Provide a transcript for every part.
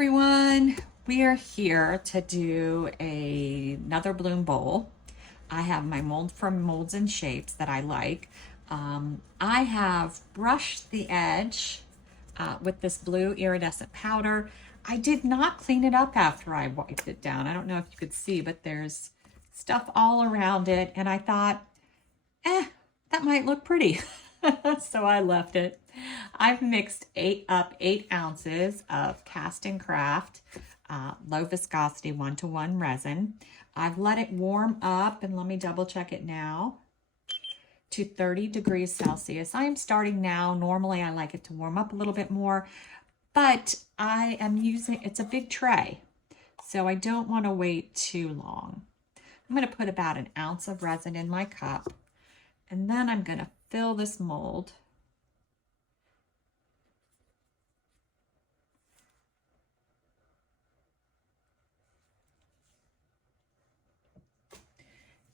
everyone. We are here to do another bloom bowl. I have my mold from Molds and Shapes that I like. I have brushed the edge with this blue iridescent powder. I did not clean it up after I wiped it down. I don't know if you could see, but there's stuff all around it. And I thought, that might look pretty. So I left it. I've mixed 8 ounces of Cast and Craft low viscosity 1-to-1 resin. I've let it warm up, and let me double check it now, to 30 degrees Celsius. I am starting now. Normally I like it to warm up a little bit more, but I am using, it's a big tray, so I don't want to wait too long. I'm going to put about an ounce of resin in my cup, and then I'm going to fill this mold.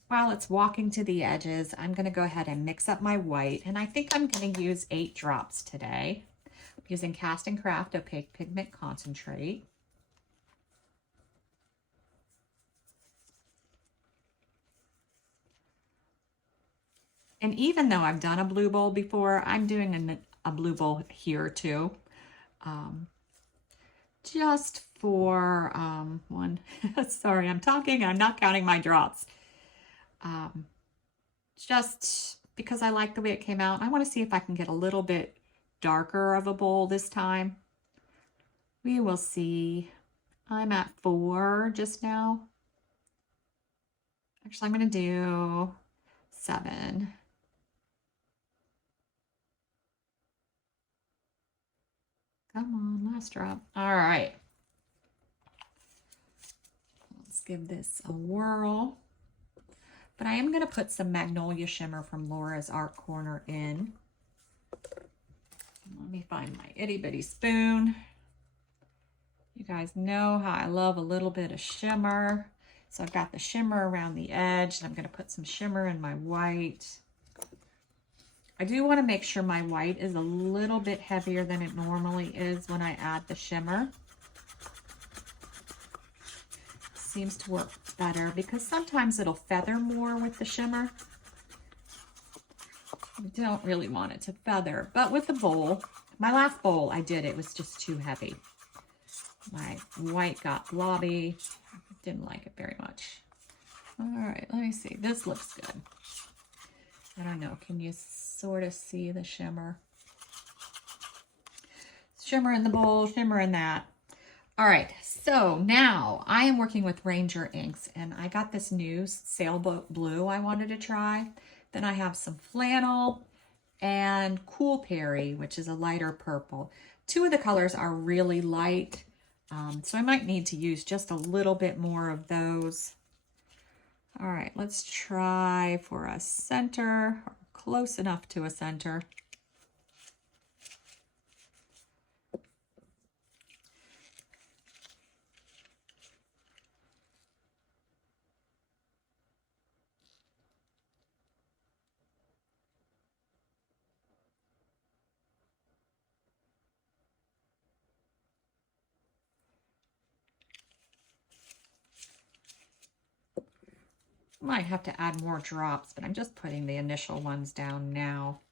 While it's walking to the edges, I'm going to go ahead and mix up my white, and I think I'm going to use 8 drops today. I'm using Cast and Craft Opaque Pigment Concentrate. And even though I've done a blue bowl before, I'm doing a blue bowl here too. Just for one, sorry, I'm talking, I'm not counting my drops. Just because I like the way it came out. I want to see if I can get a little bit darker of a bowl this time. We will see. I'm at 4 just now. Actually, I'm going to do 7. Come on, last drop. All right. Let's give this a whirl. But I am going to put some Magnolia Shimmer from Laura's Art Corner in. Let me find my itty bitty spoon. You guys know how I love a little bit of shimmer. So I've got the shimmer around the edge, and I'm going to put some shimmer in my white. I do want to make sure my white is a little bit heavier than it normally is when I add the shimmer. Seems to work better because sometimes it'll feather more with the shimmer. I don't really want it to feather, but with the bowl, my last bowl I did, it was just too heavy. My white got blobby. Didn't like it very much. All right, let me see. This looks good. I don't know. Can you sort of see the shimmer? Shimmer in the bowl, shimmer in that. All right, so now I am working with Ranger inks, and I got this new sailboat blue I wanted to try. Then I have some flannel and Cool Perry, which is a lighter purple. 2 of the colors are really light, so I might need to use just a little bit more of those. All right, let's try for a center, or close enough to a center. Might have to add more drops, but I'm just putting the initial ones down now.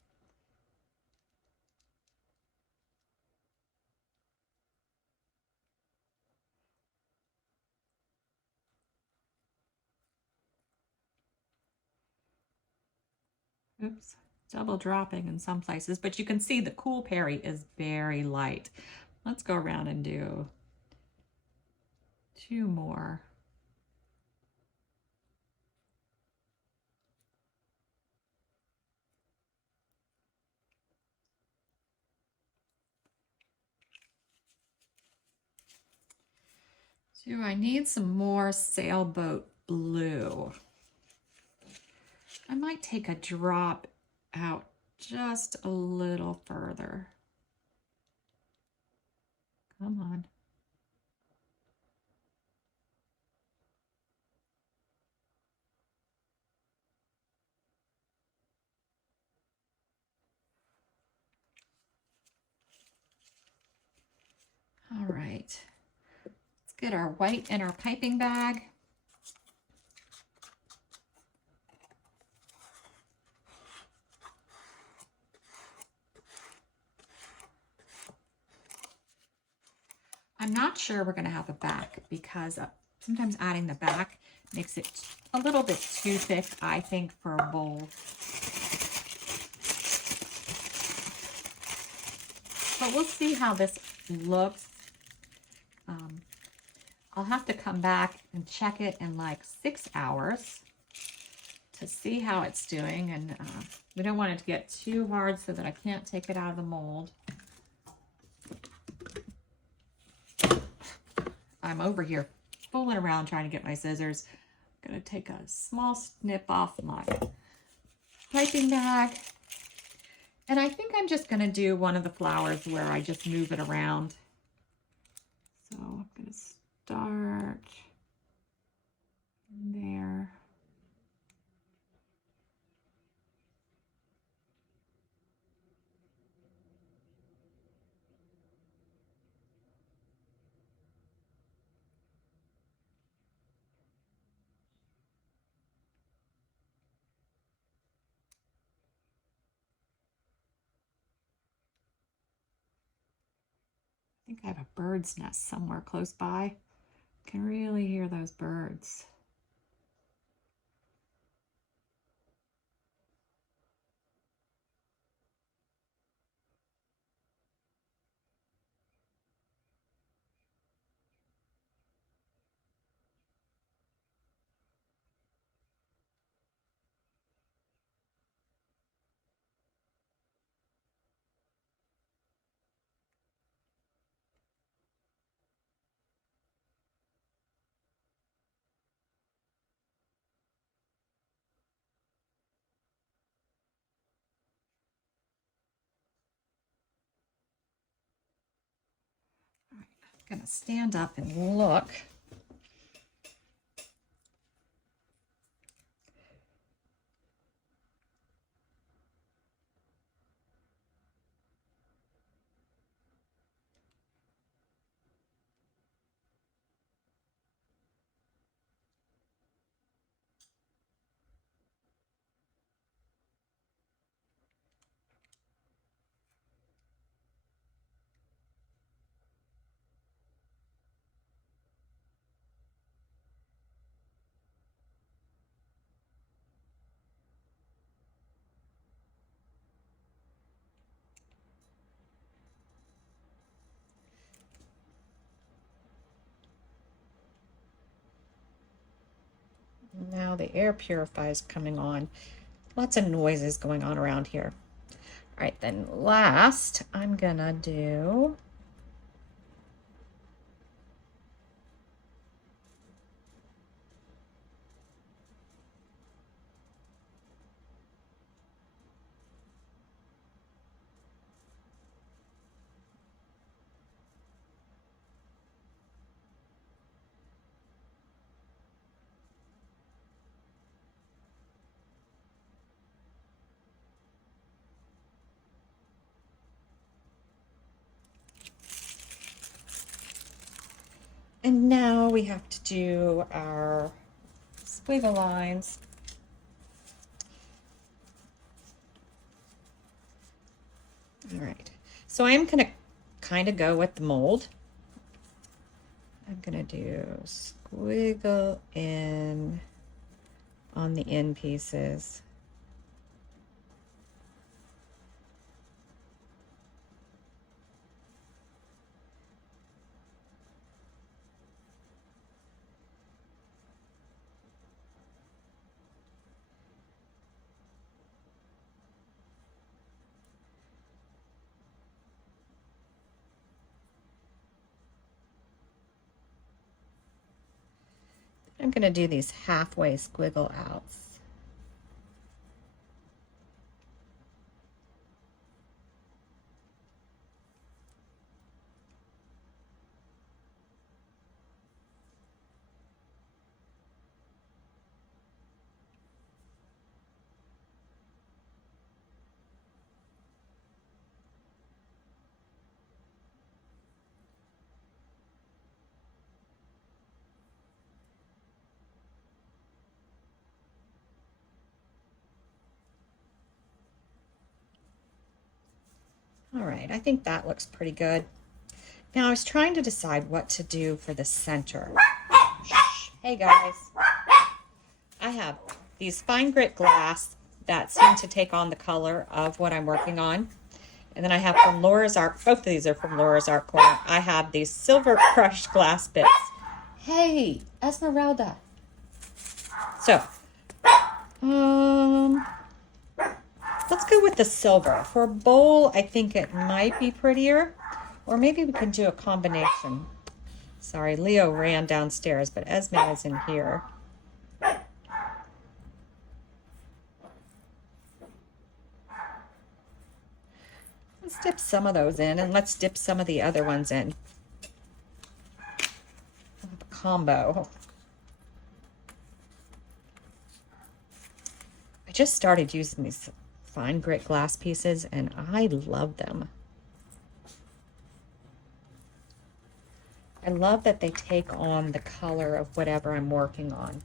Oops, double dropping in some places, but you can see the Cool Perry is very light. Let's go around and do 2 more. Do I need some more sailboat blue? I might take a drop out just a little further. Come on. All right. Get our white in our piping bag. I'm not sure we're going to have a back because sometimes adding the back makes it a little bit too thick, I think, for a bowl. But we'll see how this looks. I'll have to come back and check it in like 6 hours to see how it's doing. And we don't want it to get too hard so that I can't take it out of the mold. I'm over here fooling around trying to get my scissors. I'm going to take a small snip off my piping bag. And I think I'm just going to do one of the flowers where I just move it around. So I'm going to start there. I think I have a bird's nest somewhere close by. I can really hear those birds. All right, I'm gonna stand up and look. Now the air purifier is coming on. Lots of noises going on around here. All right, then last I'm gonna do and now we have to do our squiggle lines. All right, so I'm gonna kind of go with the mold. I'm gonna do squiggle in on the end pieces. I'm going to do these halfway squiggle outs. All right, I think that looks pretty good. Now I was trying to decide what to do for the center. Shh. Hey guys. I have these fine grit glass that seem to take on the color of what I'm working on. And then I have from Laura's Art, both of these are from Laura's Art Corner. I have these silver crushed glass bits. Hey, Esmeralda. So, let's go with the silver. For a bowl, I think it might be prettier. Or maybe we can do a combination. Sorry, Leo ran downstairs, but Esme is in here. Let's dip some of those in, and let's dip some of the other ones in. We'll have a combo. I just started using these fine grit glass pieces, and I love them. I love that they take on the color of whatever I'm working on.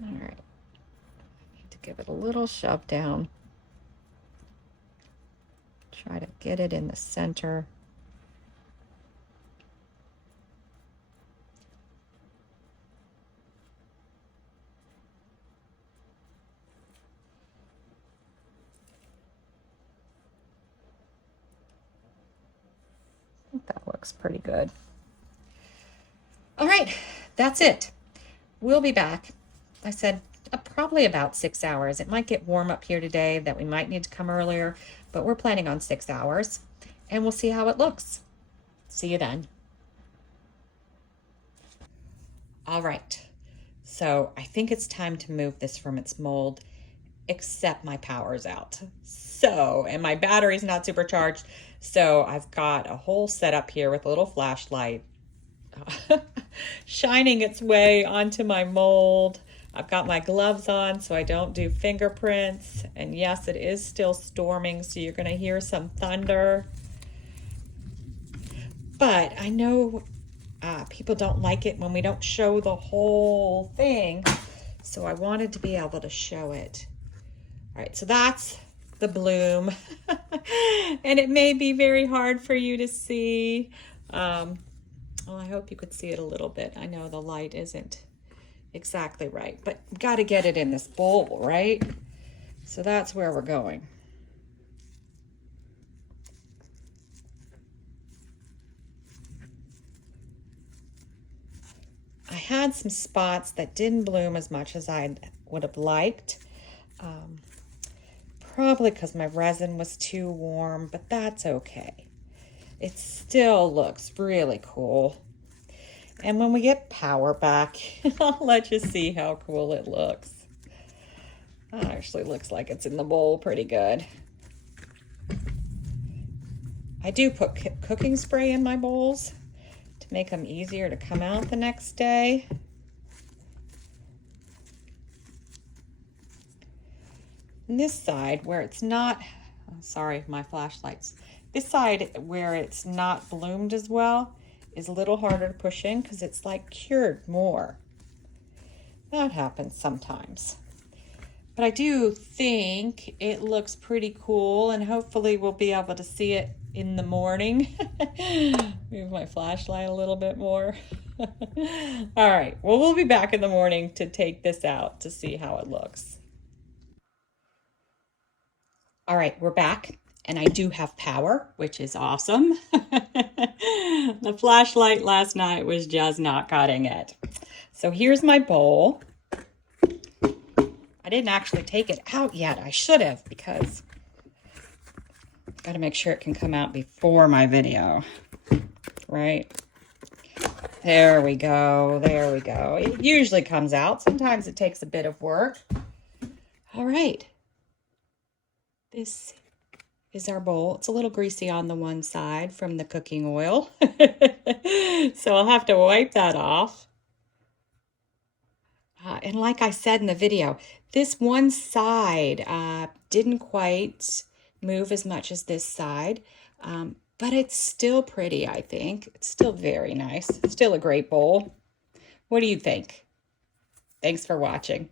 All right. I need to give it a little shove down. Try to get it in the center. I think that looks pretty good. All right, that's it. We'll be back. I said probably about 6 hours. It might get warm up here today that we might need to come earlier, but we're planning on 6 hours, and we'll see how it looks. See you then. All right, so I think it's time to move this from its mold, except my power's out. So, and my battery's not supercharged, so I've got a whole setup here with a little flashlight shining its way onto my mold. I've got my gloves on so I don't do fingerprints. And yes, it is still storming, so you're going to hear some thunder. But I know people don't like it when we don't show the whole thing. So I wanted to be able to show it. All right, so that's the bloom. And it may be very hard for you to see. Well, I hope you could see it a little bit. I know the light isn't exactly right, but got to get it in this bowl, right? So that's where we're going. I had some spots that didn't bloom as much as I would have liked. Probably because my resin was too warm, but that's okay. It still looks really cool. And when we get power back, I'll let you see how cool it looks. It actually looks like it's in the bowl pretty good. I do put cooking spray in my bowls to make them easier to come out the next day. And this side where it's not, sorry, my flashlights. This side where it's not bloomed as well is a little harder to push in because it's like cured more. That happens sometimes. But I do think it looks pretty cool, and hopefully we'll be able to see it in the morning. Move my flashlight a little bit more. All right, well, we'll be back in the morning to take this out to see how it looks. All right, we're back, and I do have power, which is awesome. The flashlight last night was just not cutting it. So here's my bowl. I didn't actually take it out yet. I should have, because I've got to make sure it can come out before my video, right? There we go. There we go. It usually comes out. Sometimes it takes a bit of work. All right. This is our bowl. It's a little greasy on the one side from the cooking oil. So I'll have to wipe that off. And like I said in the video, this one side didn't quite move as much as this side, but it's still pretty, I think. It's still very nice. Still a great bowl. What do you think? Thanks for watching.